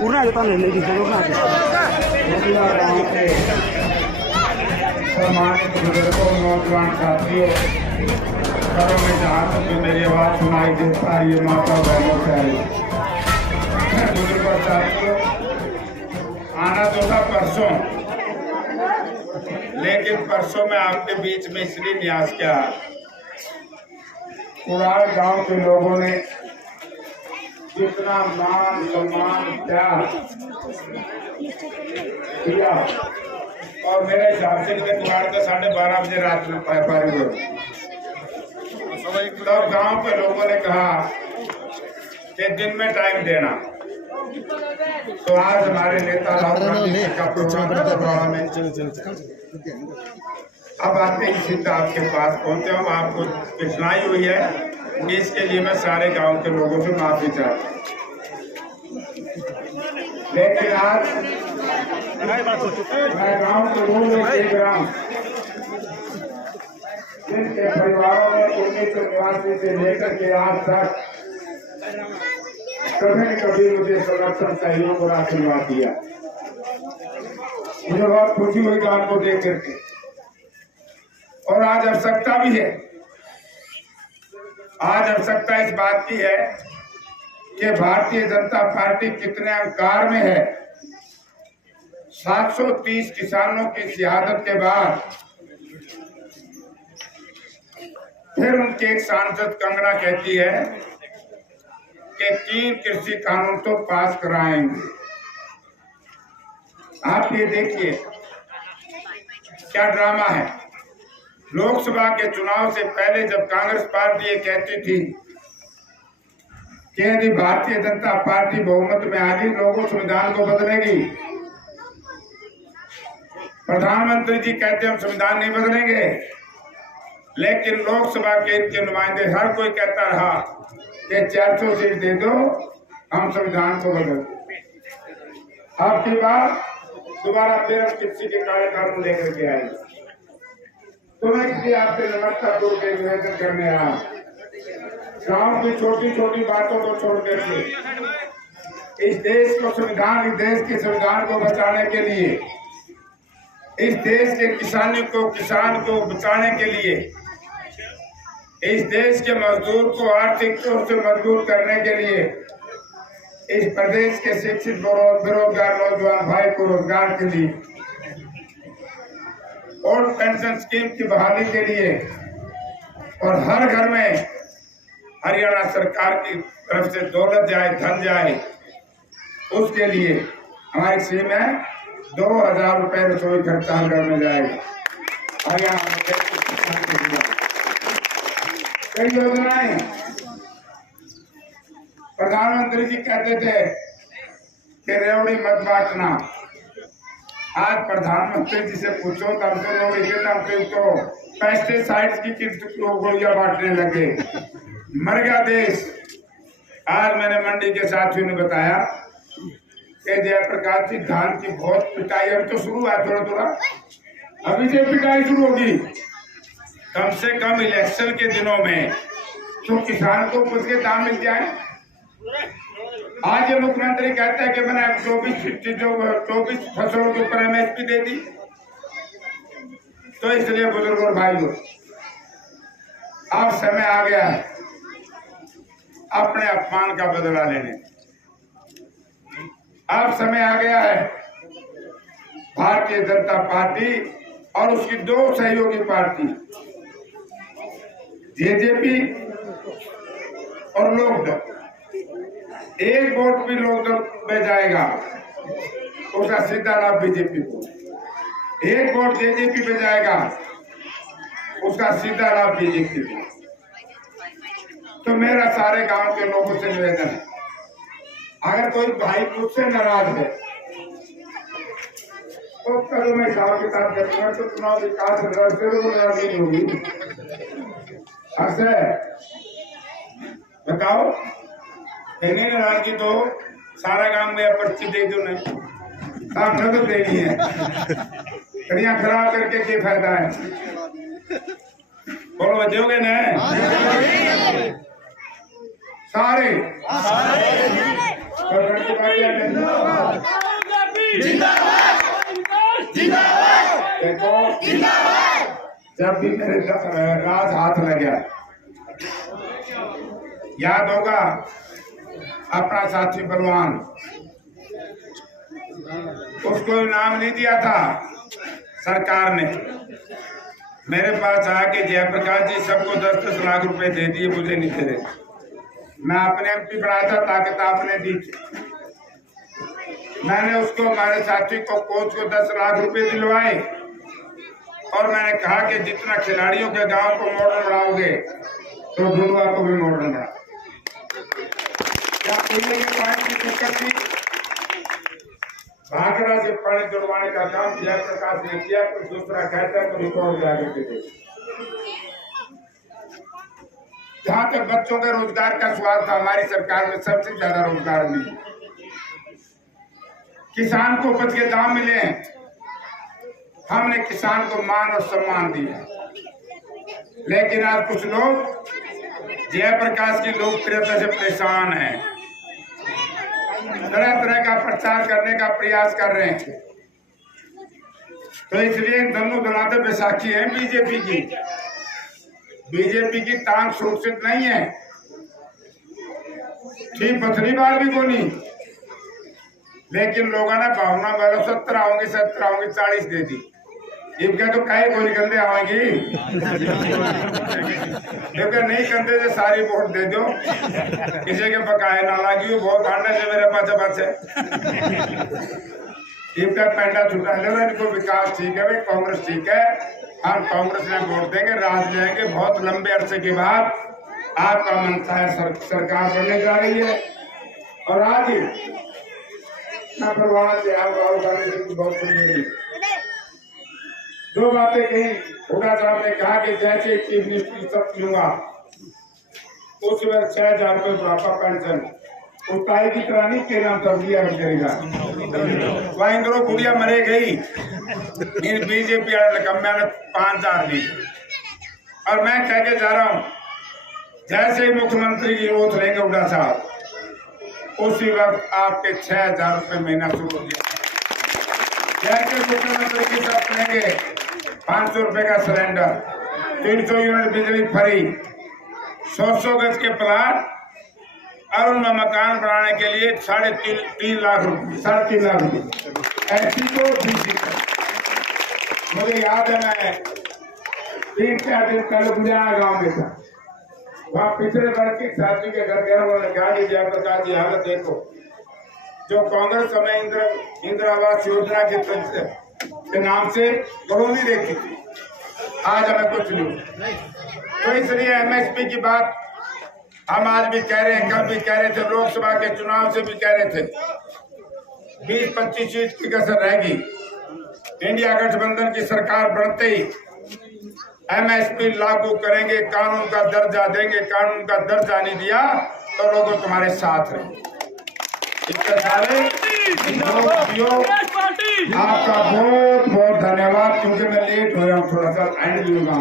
उड़ना जो ताने लेगी उड़ना सम्मानित बुजुर्गों, नौजवान साथियों, घरों में जहाँ तक भी मेरी आवाज सुनाई देता है, ये माता बहनों से बुजुर्गों साथियों, आना तो था परसों, लेकिन परसों में आपके बीच में इसलिए न्यास किया, कुड़ाल गांव के लोगों ने जितना मान सम्मान प्यार किया और मेरे हिसाब से कुड़ाल का 12:30 बजे रात में पारी हुए। तब गांव के लोगों ने कहा कि दिन में टाइम देना, तो आज हमारे नेता राहुल गांधी का प्रोग्राम में अब आते ही सीधा आपके पास पहुंचे। हम आपको कठिनाई हुई है, इसके लिए मैं सारे गांव के लोगों से माफी चाहता हूँ, लेकिन आज मैं गांव के लोगों जिनके परिवारों में 1989 से लेकर के आज तक कभी न कभी मुझे संरक्षण सहयोग और आशीर्वाद दिया, मुझे बहुत खुशी हुई गांव को देख करके। और आज आवश्यकता भी है, आज आवश्यकता इस बात की है कि भारतीय जनता पार्टी कितने अंकार में है। 730 किसानों की शहादत के बाद फिर उनके एक सांसद कंगना कहती है कि 3 कृषि कानून तो पास कराएंगे। आप ये देखिए क्या ड्रामा है। लोकसभा के चुनाव से पहले जब कांग्रेस पार्टी ये कहती थी कि यदि भारतीय जनता पार्टी बहुमत में आ गई, लोगों संविधान को बदलेगी, प्रधानमंत्री जी कहते हम संविधान नहीं बदलेंगे, लेकिन लोकसभा के इनके नुमाइंदे हर कोई कहता रहा कि 400 सीट दे दो, हम संविधान को बदल। अब की बात दोबारा फिर किसी के कार्यकाल लेकर के आए, तो मैं इसलिए आपसे नमस्कार निवेदन करने आया। गांव की छोटी छोटी बातों को छोड़ करके इस देश को संविधान, इस देश के संविधान को बचाने के लिए, इस देश के किसान को बचाने के लिए, इस देश के मजदूर को आर्थिक तौर से मजबूत करने के लिए, इस प्रदेश के शिक्षित बेरोजगार नौजवान भाई को रोजगार के लिए और पेंशन स्कीम की बहाली के लिए और हर घर में हरियाणा सरकार की तरफ से दौलत जाए, धन जाए, उसके लिए हमारी स्कीम है 2000 रुपए रसोई खर्चा हर घर में जाएगा। हरियाणा कई योजनाएं प्रधानमंत्री जी कहते थे कि रेवड़ी मत बांटना। आज प्रधानमंत्री जी से पूछो तब तो लोग के नाम पे तो पेस्टिसाइड्स की गोलियां बांटने लगे। मर गया देश। आज मैंने मंडी के साथियों ने बताया कि जयप्रकाश जी धान की बहुत पिटाई अब तो शुरू है, थोड़ा थोड़ा अभी से पिटाई शुरू होगी। कम से कम इलेक्शन के दिनों में तो किसान को कुछ के दाम मिल जाए। आज ये मुख्यमंत्री कहते हैं कि मैंने 24 फसलों के ऊपर MSP दे दी। तो इसलिए बुजुर्गों और भाइयों, अब समय आ गया है अपने अपमान का बदला लेने। अब समय आ गया है भारतीय जनता पार्टी और उसकी 2 सहयोगी पार्टी जेजेपी और लोकदल, एक वोट भी लोकदल में जाएगा उसका सीधा लाभ बीजेपी को। एक वोट जेजेपी पे जाएगा, उसका सीधा लाभ बीजेपी को। तो मेरा सारे गांव के लोगों से निवेदन है, अगर कोई भाई मुझसे नाराज है तो कल मैं हिसाब किताब करूंगा, तो चुनाव विकास नाराजगी होगी। बताओ, नहीं नाराजगी तो सारा गांव में पर्ची दे दो, नहीं सामने तो देनी है, कड़ियां खराब करके क्या फायदा है? बोलो बचोगे न सारे? देखो, जब भी मेरे राज हाथ लगा, याद होगा अपना साथी बलवान, उसको इनाम नहीं दिया था सरकार ने, मेरे पास आके जयप्रकाश जी सबको 10-10 लाख रुपए दे दिए, मुझे नहीं दे रहे। मैं अपने एमपी बनाया था, ताकत आपने दी। मैंने उसको, हमारे साथी को, कोच को 10 लाख रुपए दिलवाए और मैंने कहा कि जितना खिलाड़ियों के गांव को मॉडर्न बनाओगे तो ढूंढवा को भी मॉडर्न बना। क्या पहले के पानी की दिक्कत थी? भागड़ा से पानी जुड़वाने का काम जयप्रकाश ने किया, कोई दूसरा कहता है तो रिकॉर्ड जाकर के दे। जहां तक बच्चों के रोजगार का सवाल था, हमारी सरकार में सबसे ज्यादा रोजगार मिले, किसान को उपज के दाम मिले, हमने किसान को मान और सम्मान दिया। लेकिन आज कुछ लोग जयप्रकाश की लोकप्रियता से परेशान हैं, तरह तरह का प्रचार करने का प्रयास कर रहे हैं। तो इसलिए दोनों दलाते बैसाखी है बीजेपी की। बीजेपी की टांग सुरक्षित नहीं है, ठीक पथरी बार भी को नहीं, लेकिन लोगों ने भावना वालों 70 आओगे 40 दे दी। इनके तो कई गोली कंधे आएंगी, लेकिन नहीं कंधे से सारी वोट दे दो, किसी के बकाए ना लगी, बहुत आने से मेरे पास इनका पेंडा छुटा ले, इनको विकास ठीक है भाई, कांग्रेस ठीक है, हम कांग्रेस में वोट देंगे, राज लेंगे। बहुत लंबे अरसे के बाद आपका मनसा है सरकार बनने जा रही है। और आज ही प्रभाव से आप राहुल गांधी जी की बहुत सुनिएगी, दो बातें कही। हुड्डा साहब ने कहा कि जैसे चीफ मिनिस्टर सब लूंगा, उस वक्त 6,000 रुपये बुढ़ापा पेंशन उताई की तरह नहीं के नाम सब दिया करेगा। वहीं गुड़िया मरे गई, इन बीजेपी निकम्मे ने 5,000 दी। और मैं कह के जा रहा हूं, जैसे ही मुख्यमंत्री की ओथ लेंगे हुड्डा साहब, उसी वक्त आपके 6,000 रुपये महीना शुरू हो गया। जैसे मुख्यमंत्री की शर्त लेंगे 500 रुपए का सिलेंडर, 300 यूनिट बिजली फ्री, 100 गज के प्लाट और उनमें मकान बनाने के लिए 3.5 लाख रुपए, 3.5 लाख रुपए ऐसी को डीसी। मुझे याद है, मैं 3-4 दिन पहले गुजरात गाँव में था, वहाँ पिछले वर्ग के साथी के घर गया, उन्होंने कहा कि जयप्रकाश जी हालत देखो, जो कांग्रेस समय इंदिरा आवास योजना के नाम से कॉलोनी देखी थी, आज हमें कुछ नहीं। तो इसलिए एमएसपी की बात हम आज भी कह रहे हैं, कल भी कह रहे थे, लोकसभा के चुनाव से भी कह रहे थे, 20-25 सीट की कसर रहेगी। इंडिया गठबंधन की सरकार बढ़ते ही एमएसपी लागू करेंगे, कानून का दर्जा देंगे। कानून का दर्जा नहीं दिया तो लोग तुम्हारे साथ रहेंगे। आपका बहुत बहुत धन्यवाद, क्योंकि मैं लेट हो रहा हूँ, थोड़ा सा एंड लूंगा।